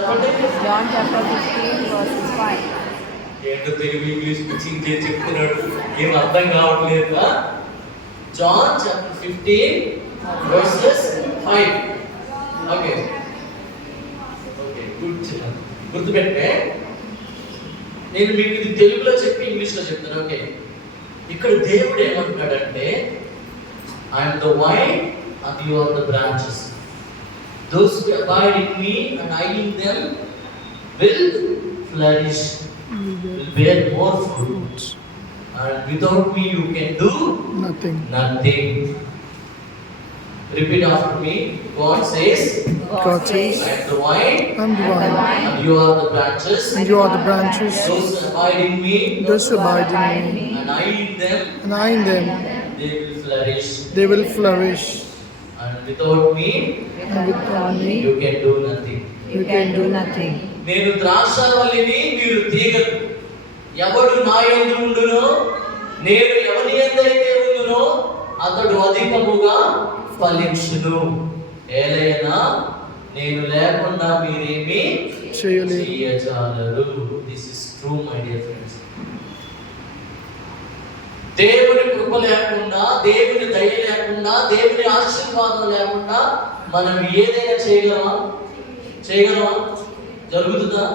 John chapter 15 verses 5. ఏంటో Telugu English mixing చేసి చెప్తున్నాడు, ఏం అర్థం కావట్లేదు. John chapter 15 verses 5. Okay okay గుర్తుపెట్టే, నేను మీకు ఇది తెలుగులో చెప్పి ఇంగ్లీష్లో చెప్తాను. ఓకే, ఇక్కడ దేవుడు ఏమంటున్నాడంటే, I'm the wine and you are the branches. Those who abide in me and I in them will flourish, will bear more fruit. And without me you can do Nothing. Repeat after me. God says, God says, I am the vine, I'm the vine, and you are the branches. and you are the branches. Those who abide in me, Those who abide in me, and I in them, and I in them, they will flourish. they will flourish. And without me, And without me, you can do nothing. You can do nothing. నేను ద్రాక్షావల్లిని, మీరు తీగలు. ఎవడు నా యందు ఉండునో, నేను ఎవని యందైతే ఉండునో అతడు అధికముగా ఫలించును. ఏలైనా నేను లేకుండా మీరేమీ చేయలేరు. చేయజాలరు. This is true my dear friends. దేవుని కృప లేకుండా, దేవుని దయ లేకుండా, దేవుని ఆశీర్వాదం లేకుండా మనం ఏదైనా చేయగలమా? జరుగుతుందా?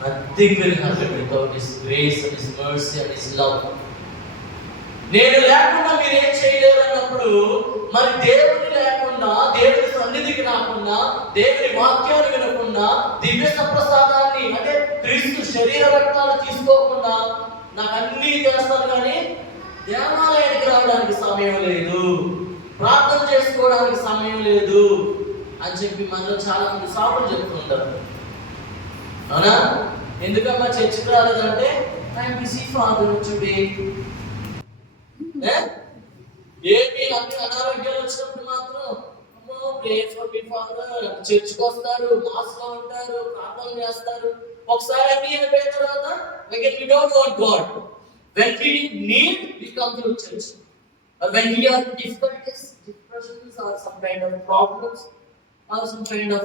Nothing will happen without His grace and His mercy and His love. నేను లేకుండా మీరు ఏం చేయలేరు అన్నప్పుడు, మరి దేవుని లేకుండా, దేవుని సన్నిధికి రాకుండా, దేవుని వాక్యాన్ని వినకుండా, దివ్య సప్రసాదాన్ని అంటే క్రీస్తు శరీర రక్తాలు తీసుకోకుండా నాకు అన్నీ చేస్తాను కానీ దేవాలయానికి రావడానికి సమయం లేదు, ప్రార్థన చేసుకోవడానికి సమయం లేదు అని చెప్పి మనలో చాలా మంది సాకులు చెప్తుంటారు. అవునా? ఎందుకమ్మా చర్చికి రాలేదంటే, ఐఎమ్ బిజీ ఫాదర్ టుడే. ఏమి అన్ని అనారోగ్యాలు వచ్చినప్పుడు మాత్రం ప్రే ఫర్ మీ ఫాదర్ చర్చికి వస్తారు, మాస్ లో ఉంటారు, ప్రార్థన చేస్తారు. ఒకసారి అన్ని అయిపోయిన తర్వాత again we don't want God. When we need, we come to church. Or when we are difficulties, depressions or some kind of problems or some kind of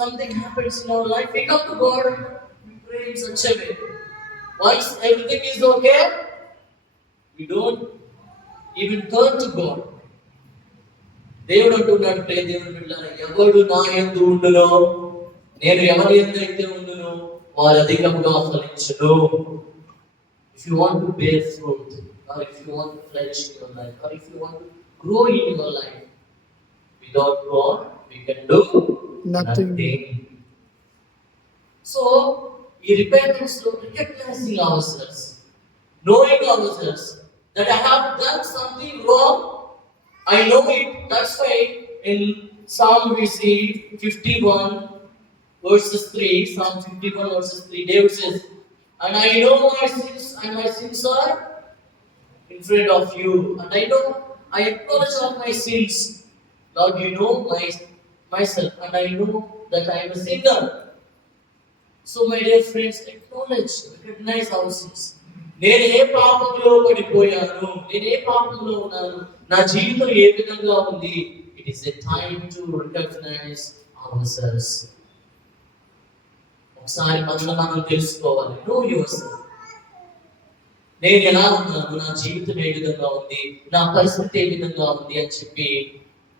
something happens in our life, we come to God and we pray in such a way. Once everything is okay, we don't even turn to God. దేవుడు అంటున్నాడు, దేవుడు బిడ్డలారా, ఎవడు నా యందు ఉండునో, నేను ఎవరి యందు అయితే ఉండునో వారు అధికంగా ఫలించును. If you want to bear fruit, or if you want to flourish in your life, or if you want to grow in your life, without God we can do Nothing. So, ఈ repentance లో recognizing ourselves, knowing ourselves that I have done something wrong, I know it. That's why in Psalm we see 51 verses 3, Psalm 51 verses 3, David says, and I know my sins, and my sins are in front of you, and I acknowledge all my sins. Lord, you know myself, and I know that I am a sinner. So my dear friends, acknowledge, recognize our sins. నేను ఏ పాపంలో పడిపోయాను, నేను ఏ పాపంలో ఉన్నాను, నా జీవితం ఏ విధంగా ఉంది. It is a time to recognise ourselves. ఒకసారి మనం తెలుసుకోవాలి. Know yourself. నేను ఎలా ఉన్నాను, నా జీవితం ఏ విధంగా ఉంది, నా పరిస్థితి ఏ విధంగా ఉంది అని చెప్పి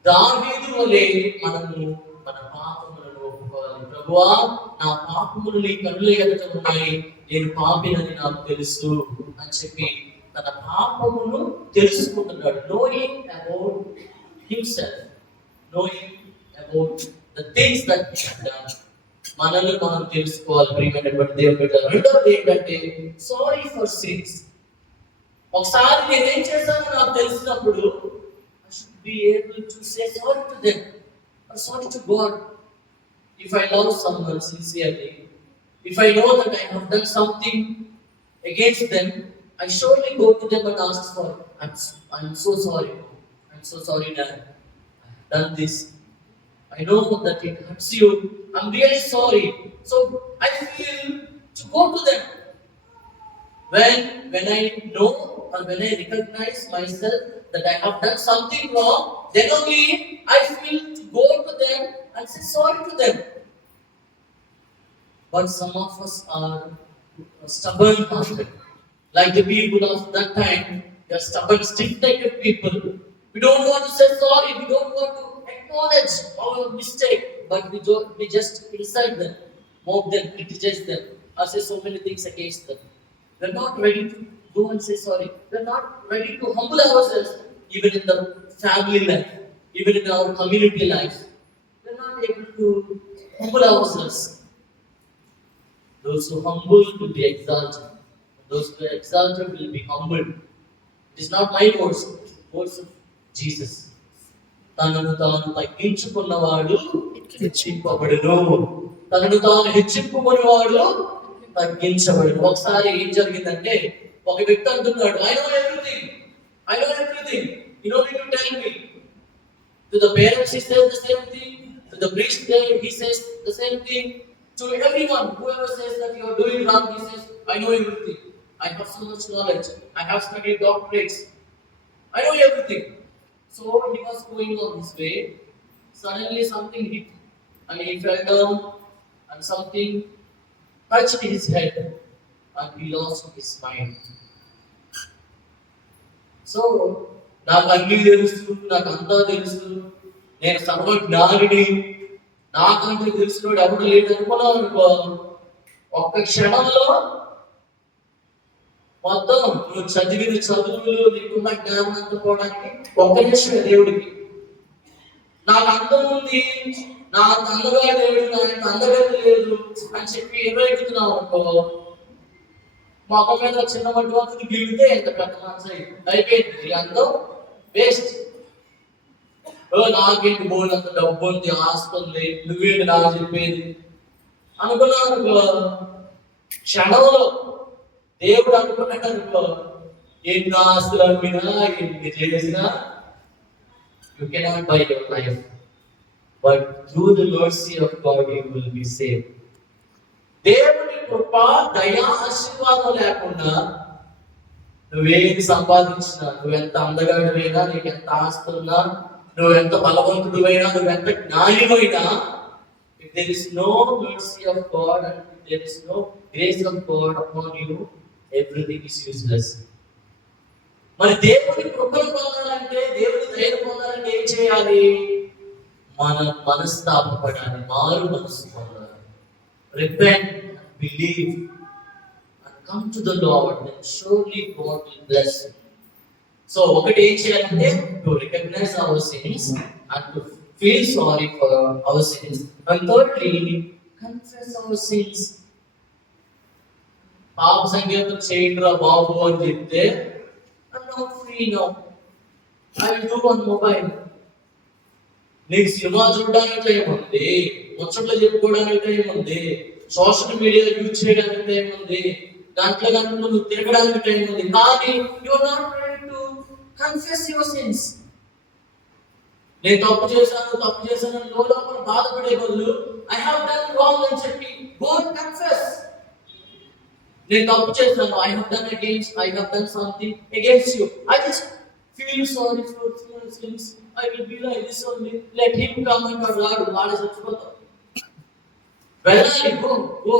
దావీదు వలె మనము మన పాపములను ఒప్పుకోవాలి. ప్రభువా, నా పాపములు నీ కన్నుల ఎదుట ఉన్నాయి, నేను పాపినని నాకు తెలుసు అని చెప్పి తన పాపమును తెలుసుకుంటున్నాడు. Knowing about himself, knowing about the things that he had done. మనల్ని మనం తెలుసుకోవాలి. ప్రియమైనటువంటి దేవుని బిడ్డలారా, రెండోది ఏంటంటే సారీ ఫర్ సిన్స్. ఒకసారి నేనేం చేశానో నాకు తెలిసినప్పుడు I should be able to say sorry to them or sorry to God. If I love someone sincerely, if I know that I have done something against them, I surely go to them and ask for, I'm so sorry. I'm so sorry that I have done this. I know that it hurts you. I'm really sorry. So I feel to go to them. When I know or when I recognize myself that I have done something wrong, then only I feel to go to them and say sorry to them. But some of us are stubborn-hearted. Like the people of that time, they are stubborn, stiff-necked people. We don't want to say sorry. We don't want to acknowledge our mistake. But we just criticize them, mock them, criticize them, or say so many things against them. We're not ready to go and say sorry. We're not ready to humble ourselves, even in the family life, even in our community life. We're not able to humble ourselves. Those who humble will be exalted. Those who are exalted will be humbled. It is not my words, it's the words of Jesus. తనను తాను తగ్గించుకున్నవాడు హెచ్చింపబడును. తనను తాను హెచ్చింపుకునేవాడు తగ్గించబడును. ఒకసారి ఏం జరిగిందంటే ఒక వ్యక్తి అంటున్నాడు, I know everything, you don't need to tell me. To the parents he says the same thing, to the priest there he says the same thing, to everyone whoever says that you are doing wrong, he says I know everything, I have so much knowledge, I have studied doctorates, I know everything. So he was going on his way. Suddenly something hit and he fell down and something touched his head and he lost his mind. So నాకు అన్నీ తెలుసు, నాకు అంతా తెలుసు, నేను సర్వజ్ఞానిని, నాకంటే తెలిసినోడు ఎవరు లేడు అనుకున్నావు అనుకో, ఒక్క క్షణంలో మొత్తం నువ్వు చదివిన చదువులు, నీకున్న జ్ఞానం అందుకోవడానికి ఒక్క నిమిషమే దేవుడికి. నాకు అందం ఉంది, నా అందగా లేడు, నా అందగతి లేదు అని చెప్పి ఎదుగుతున్నావు అనుకో, మొక్క మీద చిన్న మట్టి వంతుని గిలిగితే ఎంత పెద్ద మనసు అయిపోయింది, నీ అందం వేస్ట్. నాకేంటి బోల్ అంత డబ్బు ఉంది, ఆస్తుంది, నువ్వేంటి నాకు చెప్పేది అనుకున్నావు అనుకో, క్షణంలో దేవుడు అనుకున్నట్టు ఎన్ని ఆస్తులు అమ్మినా, ఎన్ని చేసినా, you cannot buy your life, but through the mercy of God you will be saved. దేవుని కృప, దయా, ఆశీర్వాదం లేకుండా నువ్వేది సంపాదించినా, నువ్వెంత అందగాడివైనా, నీకు ఎంత ఆస్తున్నా, నువ్వెంత బలవంతుడివైనా, నువ్వెంత జ్ఞానివైనా, if there is no mercy of God and if there is no grace of God upon you, everything is useless. మరి దేవుని కృపను పొందాలంటే, దేవుని దయను పొందాలంటే ఏం చేయాలి? మన మనస్తాపపడాలి, మారు మనసు పొందాలి. Repent, believe and come to the Lord, then surely God will bless you. So ఒకటి ఏం చేయాలంటే, to recognize our sins and to feel sorry for our sins, and thirdly, confess our sins. పాప సంగీతం చేయండిరా బాబు అని చెప్తే, I'm not free now, I will do on mobile. నీకు సినిమా చూడడానికి టైం ఉంది, ముచ్చట్లు చెప్పుకోవడానికి టైం ఉంది, సోషల్ మీడియా యూజ్ చేయడానికి టైం ఉంది, గంటలు నువ్వు తిరగడానికి టైం ఉంది, కానీ you are not ready to confess your sins. నేను తప్పు చేశాను లోపల బాధపడే బదులు ఐ హావ్ డన్ రాంగ్ అని చెప్పి గో అండ్ కన్ఫెస్. నేను తప్పు చేశాను, I have done something against you, I just feel sorry for my sins, I will be like this only, let him come and రాడు, వాడే చచ్చిపోతాడు. వెళ్ళాలి, గో